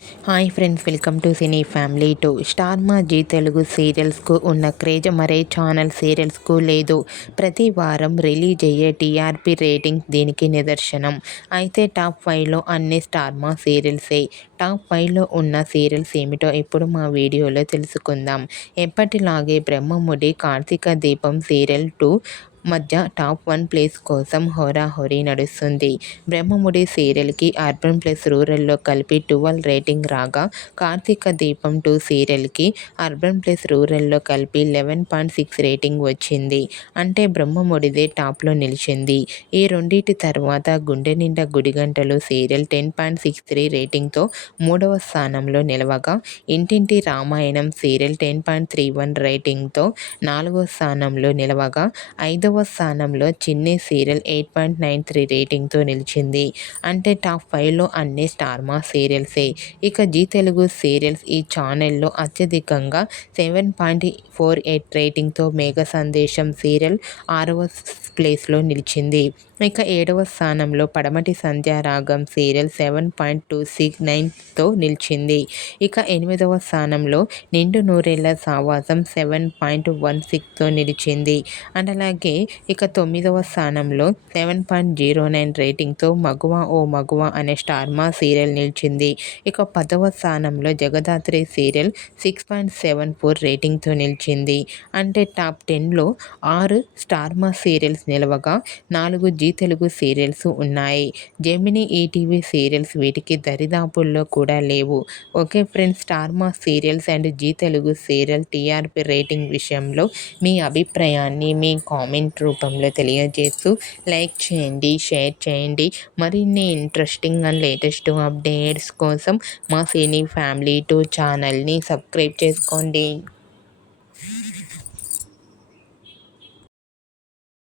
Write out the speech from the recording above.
Hi friends welcome to cine family two Star Maa Zee Telugu సీరియల్స్కు ఉన్న craze మరే channel సీరియల్స్కు లేదు. ప్రతి వారం రిలీజ్ అయ్యే టీఆర్పీ రేటింగ్ దీనికి నిదర్శనం. అయితే టాప్ ఫైవ్లో అన్ని స్టార్ మా సీరియల్సే టాప్ ఫైవ్లో ఉన్న సీరియల్స్ ఏమిటో ఇప్పుడు మా వీడియోలో తెలుసుకుందాం. ఎప్పటిలాగే బ్రహ్మముడి కార్తీక దీపం సీరియల్ టూ మధ్య టాప్ వన్ ప్లేస్ కోసం హోరాహోరీ నడుస్తుంది. బ్రహ్మముడి సీరియల్కి అర్బన్ ప్లస్ రూరల్లో కలిపి ట్వెల్వ్ రేటింగ్ రాగా కార్తీక దీపం టూ సీరియల్కి అర్బన్ ప్లస్ రూరల్లో కలిపి లెవెన్ పాయింట్ సిక్స్ రేటింగ్ వచ్చింది. అంటే బ్రహ్మముడిదే టాప్లో నిలిచింది. ఈ రెండింటి తర్వాత Gunde Ninda Gudigantalu serial ten point six three రేటింగ్తో మూడవ స్థానంలో నిలవగా Intinti Ramayanam serial ten point three one రేటింగ్తో నాలుగో స్థానంలో నిలవగా ఐదవ స్థానంలో Chinni serial eight point nine three రేటింగ్తో నిలిచింది. అంటే టాప్ ఫైవ్లో అన్ని స్టార్మా సీరియల్సే. ఇక జీ తెలుగు సీరియల్స్ ఈ ఛానల్లో అత్యధికంగా సెవెన్ పాయింట్ ఫోర్ ఎయిట్ రేటింగ్తో మేఘ సందేశం సీరియల్ ఆరవ ప్లేస్లో నిలిచింది. ఇక ఏడవ స్థానంలో Padamati Sandhyaragam serial seven point two six నైన్తో నిలిచింది. ఇక ఎనిమిదవ స్థానంలో నిండు నూరేళ్ళ సావాసం సెవెన్ పాయింట్ వన్ సిక్స్తో నిలిచింది. అండ్ అలాగే ఇక తొమ్మిదవ స్థానంలో సెవెన్ పాయింట్ జీరో నైన్ రేటింగ్తో మగువ ఓ మగువ అనే స్టార్మా సీరియల్ నిలిచింది. ఇక పదవ స్థానంలో Jagadhatri serial six point seven four రేటింగ్తో నిలిచింది. అంటే టాప్ టెన్లో ఆరు స్టార్మా సీరియల్స్ నిలవగా నాలుగు జీ జీ తెలుగు సీరియల్స్ ఉన్నాయి. జెమిని ఈటీవీ సీరియల్స్ వీటికి దరిదాపుల్లో కూడా లేవు. Okay friends Star Maa serials and Zee Telugu serial TRP rating విషయంలో మీ అభిప్రాయాన్ని మీ కామెంట్ రూపంలో తెలియజేస్తూ లైక్ చేయండి షేర్ చేయండి. మరిన్ని ఇంట్రెస్టింగ్ అండ్ లేటెస్ట్ అప్డేట్స్ కోసం మా సినీ ఫ్యామిలీ టూ ఛానల్ని సబ్స్క్రైబ్ చేసుకోండి.